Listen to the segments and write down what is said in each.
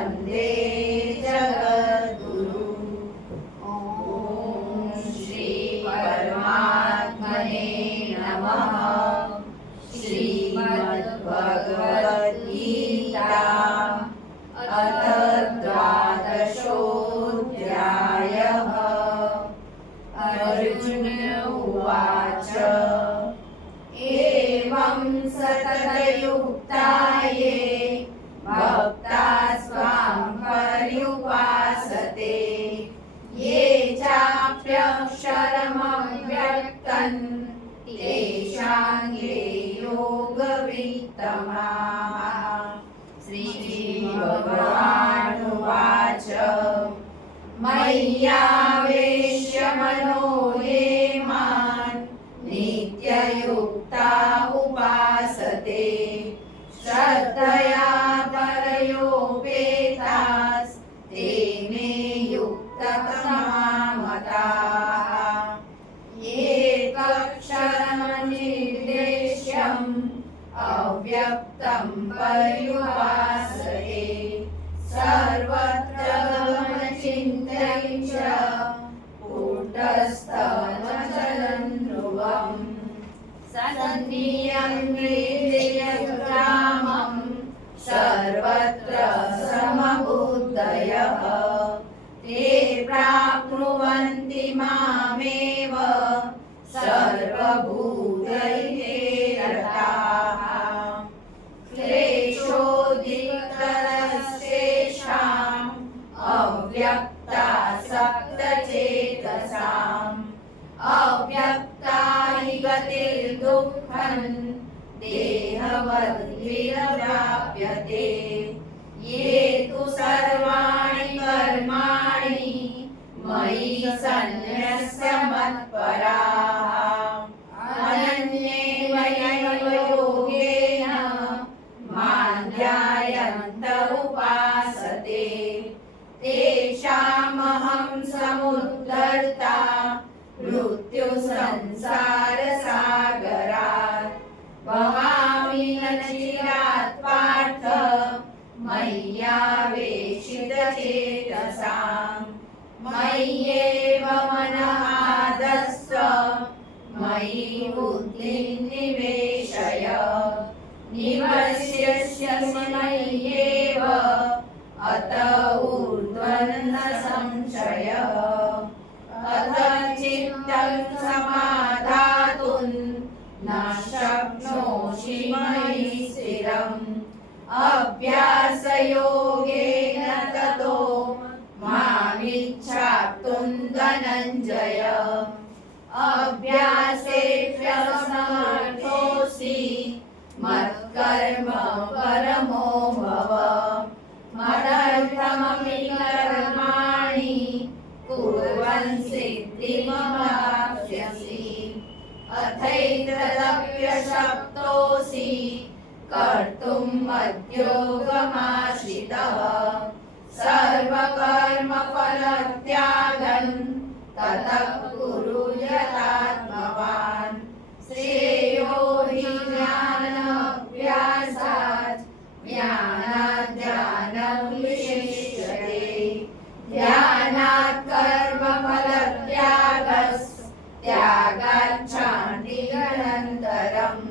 वन्दे जगद्गुरु। ॐ श्री परमात्मने नमः। श्रीमद्भगवद्गीता अथ द्वादशोऽध्यायः। अर्जुन उवाच एवं सततयुक्ता ये भक्ता स्वां पर्युपासते ये चाप्यक्षरमव्यक्तं तेषां ये योगवित्तमाः। श्रीभगवानुवाच मय्यावेश्य मनो ये मां नित्ययुक्ता उपासते श्रद्धया परयोपेतास् ते मे युक्ततमा मताः। एकक्षरमनिर्देश्यम् अव्यक्तं पर्युपासते सर्वत्र गमनचिन्तयं च कूटस्थमचलं ध्रुवम् सन्नियम्येन्द्रियग्रामं सर्वत्र समबुद्धयः ते प्राप्नुवन्ति मामेव सर्वभूतैते रताः। क्लेशोदितरस्तेषाम् अव्यक्तासक्तचेतसाम् अव्यक्ता हि गतिर्दुःखं देहवद्भिरवाप्यते ये तु सर्वाणि कर्माणि मयि सन्न्यस्य मत्पराः अनन्येव योगेन मां ध्यायन्त उपासते तेषामहं समुद्धर्ता मृत्युसंसारसागरात् भवामि न चिरात् पार्थ मय्यावेशितचेतसाम् मय्येव मनः आधत्स्व मयि बुद्धिं निवेशय निवर्ष्यस्यसि मय्येव अत ऊर्ध्वं न संशयः। अथ चित्तं समाधातुं न शक्नोषि मयि स्थिरम् अभ्यासयोगेन ततो मामिच्छाप्तुं धनञ्जय अभ्यासेऽप्यसमर्थोऽसि मत्कर्म परमो भव मदर्थमपि कर्माणि कुर्वन् सिद्धिमवाप्स्यसि अथैतदप्यशक्तोऽसि कर्तुं मद्योगमाश्रितः सर्वकर्मफलत्यागं ततः कुरु यथात्मवान् श्रेयो हि ज्ञानाभ्यासात् ज्ञानात् ध्यानं विशिष्यते ध्यानात् कर्मफलत्यागात् शान्तिरनन्तरम्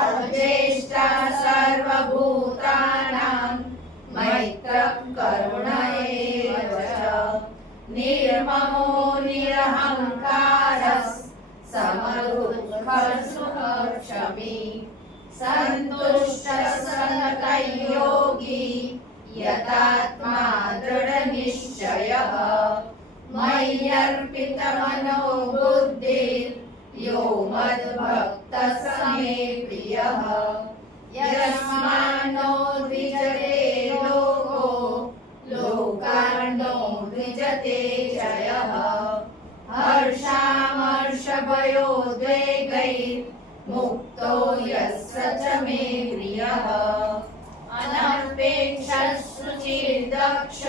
अद्वेष्टा सर्वभूतानां मैत्रः करुण एव च निर्ममो निरहङ्कारः समदुःखसुखक्षमी सन्तुष्टः सततयोगी यतात्मा दृढनिश्चयः मय्यर्पितमनो बुद्धिर्यो मद्भक्तः स मे प्रियः यस्मान्नो द्विजते लोको लोकार्णो द्विजते जयः हर्षामर्षभयोद्वेगैर्मुक्तो यः स च मे प्रियः अनपेक्षः शुचिर्दक्ष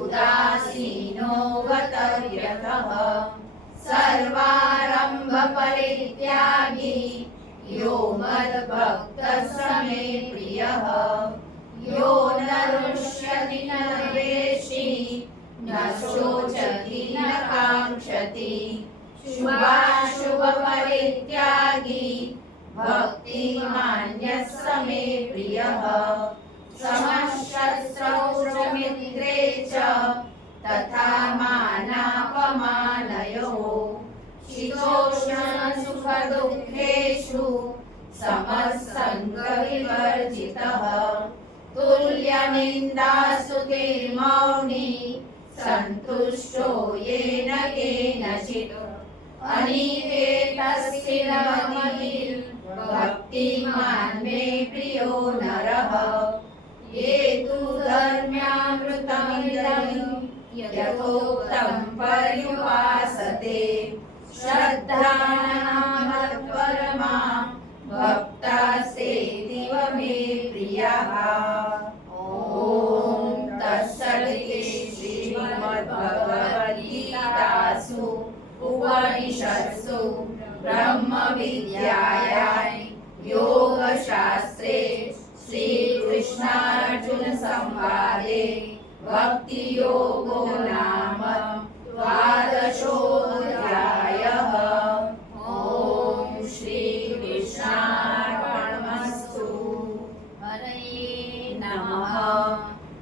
उदासीनो गतव्यतः सर्वारम्भ परित्यागी यो मद्भक्तः स मे प्रियः यो न रुष्यते शुभाशुभ परित्यागी भक्तिमान्यः स मे प्रियः समशस्त्रौ च मित्रे च तथा मानापमानयोः शीतोष्णसुखदुःखेषु समसङ्गविवर्जितः तुल्यनिन्दास्तुतिर्मौनी सन्तुष्टो येन केनचित् अनिकेतस्थिरमतिर्भक्तिमान् मे प्रियो नरः ये तु धर्म्यामृतमिदं यथोक्तं पर्युपासते श्रद्धानामत्परमा भक्तास्तेऽतीव मे प्रियाः। ॐ तत्सदिति श्रीमद्भगवद्गीतासु उपनिषत्सु ब्रह्मविद्यायां योगशास्त्रे श्रीकृष्णार्जुनसंवादे भक्तियोगो नाम द्वादशोऽध्यायः। ॐ श्रीकृष्णार्पणमस्तु। हरये नमः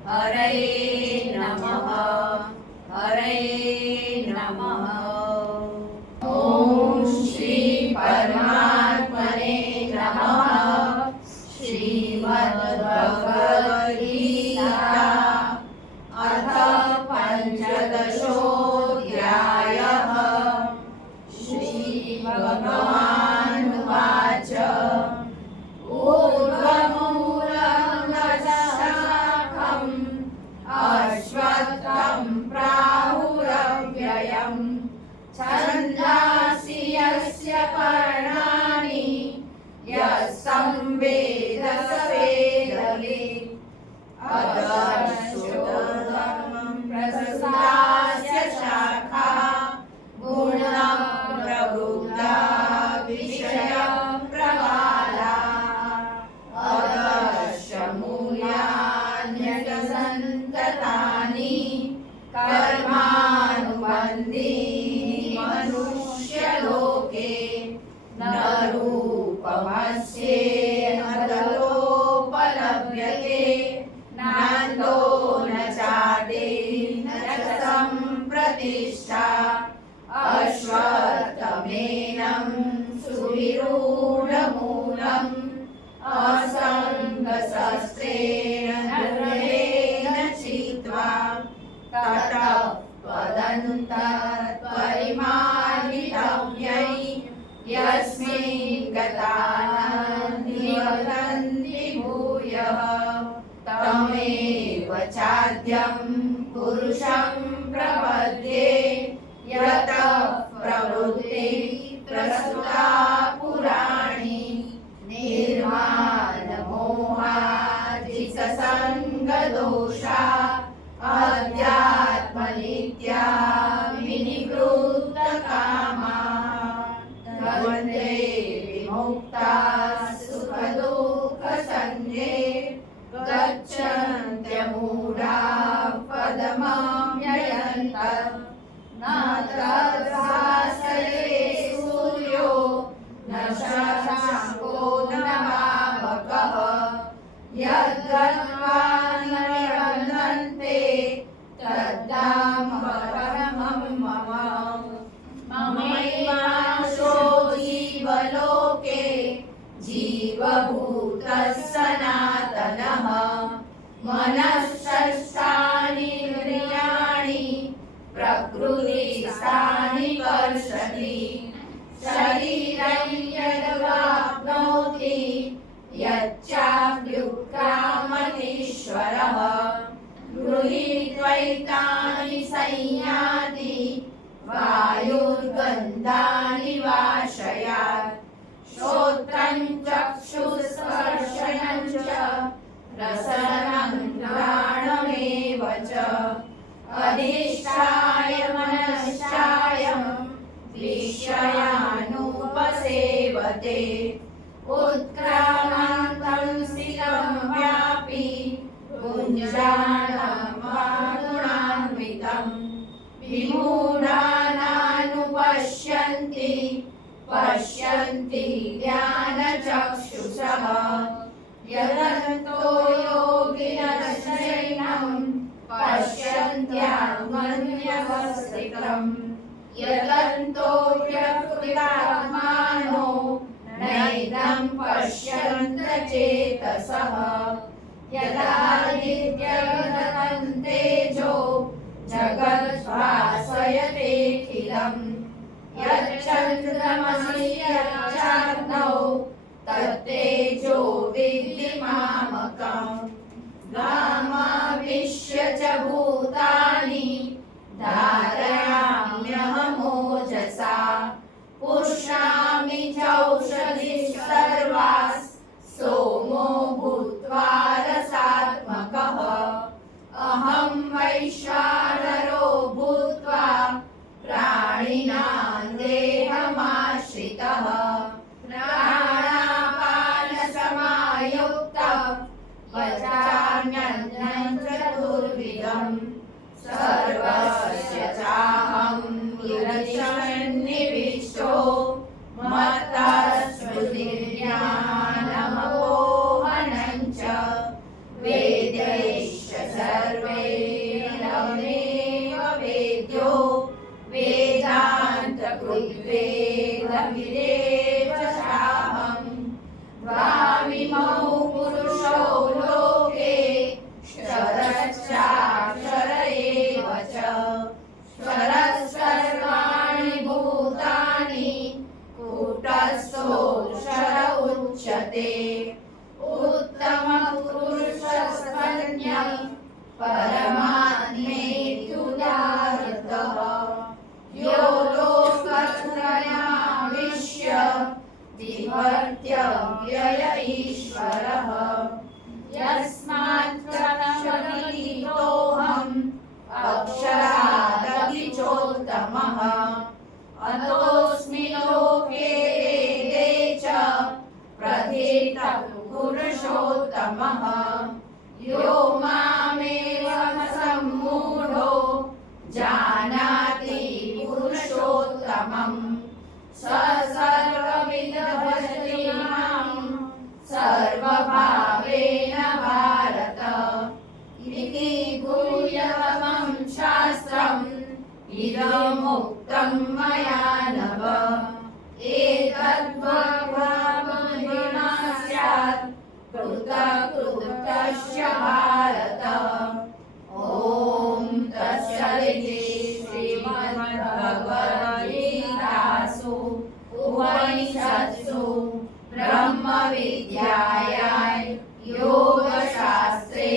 हरये नमः हरये नमः। ॐ श्री परमात्मने नमः। श्रीमद्भगवद्गीता अथ पञ्चदशोऽध्यायः। श्रीभगवानुवाच ऊर्ध्वमूलं शाखम् अश्वत्थं प्राहुरव्ययम् छन्दांसि यस्य पर्णानि यस्तं वेद स वेदवित् अधश्चोर्ध्वं प्रसृतास्य शाखा गुणं प्रवृद्धा विषयं प्रवाला अधश्च मूल्यान्यसन्ततानि कर्मानुबन्धीनि मनुष्यलोके न रूपमस्येह ततोपलभ्यते नान्तो न चादिर्न च सम्प्रतिष्ठा अश्वत्थमेनं सुविरूढमूलम् असङ्गशस्त्रेण दृढेन चित्वा ततः त्वदन्तः यस्मिन् गता न निवर्तन्ति भूयः तमेव चाद्यं पुरुषं प्रपद्ये यतः प्रवृत्तिः प्रस्तुता पुराणी निर्माणमोहाजितसङ्गदोषा अध्यात्मनित्या विनिवृत्तकामा वन्दे विमुक्ता सुखदुःखसंज्ञे गच्छन्त्यमूढा पदमव्ययन्तः न तद्भासते सूर्यो न शशाङ्को न पावकः यद्गत्वा न निबध्नन्ते तद्धाम परमं मम ममैवांशो जीवलोके जीवभूतः सनातनः मनःषष्ठानीन्द्रियाणि प्रकृतिस्थानि कर्षति शरीरं यद्वाप्नोति यच्चाप्युत्क्रामतीश्वरः गृहीत्वैतानि संयाति वायुर्गन्धानि वाशयात् श्रोत्रं चक्षुस्पर्शनं च रसनं घ्राणमेव च अधिष्ठाय मनश्चायं विषयानुपसेवते उत्क्रामन्तं स्थितं व्यापी पुञ्जानं वा गुणान्वितं विमूढानानुपश्यन्ति तेजसः यदादित्यगतं तेजो जगद्भासयतेऽखिलम् यच्चन्द्रमसि यच्चाग्नौ तत्तेजो विद्धि मामकम् गामाविश्य च भूतानि धारयाम्यहमोजसा पुष्णामि चौषधिः सर्वाः सोमो भूत्वा रसात्मकः अहं वैश्वानरो भूत्वा प्राणिनां देहमाश्रितः प्राणापानसमायुक्तः पचाम्यन्नं चतुर्विधम् सर्वस्य चाहं हृदयसन्निविष्टो मत्तः श्रुतिज्ञानमपोहनं च वेदैश्च सर्वैरहमेव वेद्यो वेदान्तकृद्वेदविदेव चाहं द्वाविमौ पुरुषौ लोके क्षरश्चाक्षर एव च क्षरः सर्वाणि भूतानि कूटस्थोऽक्षर उच्यते उत्तमपुरुषस्त्वन्यः परमात्मेत्युदाहृतः यो लोकत्रयमाविश्य विभर्त्यव्यय ईश्वरः यस्माच्चक्षरहितोऽहम् अक्षरादपि चोत्तमः अतोऽस्मि लोके वेदे च प्रथितः पुरुषोत्तमः यो मामेवं सम्मूढो जानाति पुरुषोत्तमम् स सर्वविद् मां सर्वभावेन भारत इति गुह्यतमं शास्त्रम् इदमुक्तं मया नव एतद्वद्भावना स्यात् कृतकृतस्य भारत ॐ तत्सदिति श्रीमद्भगवद्गीतासु उपनिषत्सु ब्रह्मविद्यायां योगशास्त्रे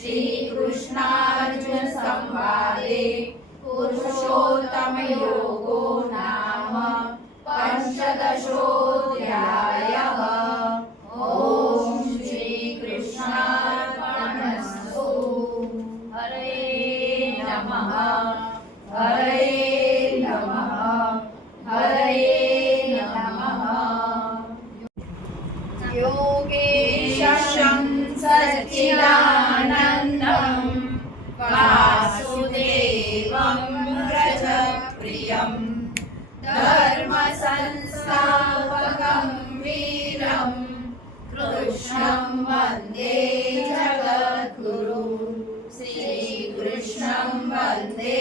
श्रीकृष्णार्जुनसंवादे पुरुषोत्तमयोगो नाम पञ्चदशोऽध्यायः ॐ श्रीकृष्णार्पणमस्तु हरे नमः हरे नमः हरे नमः योगेशं सच्चिदानन्दं वासुदेवं व्रजप्रियं धर्मसंस्थापकं वीरं कृष्णं वन्दे जगद्गुरुं श्रीकृष्णं वन्दे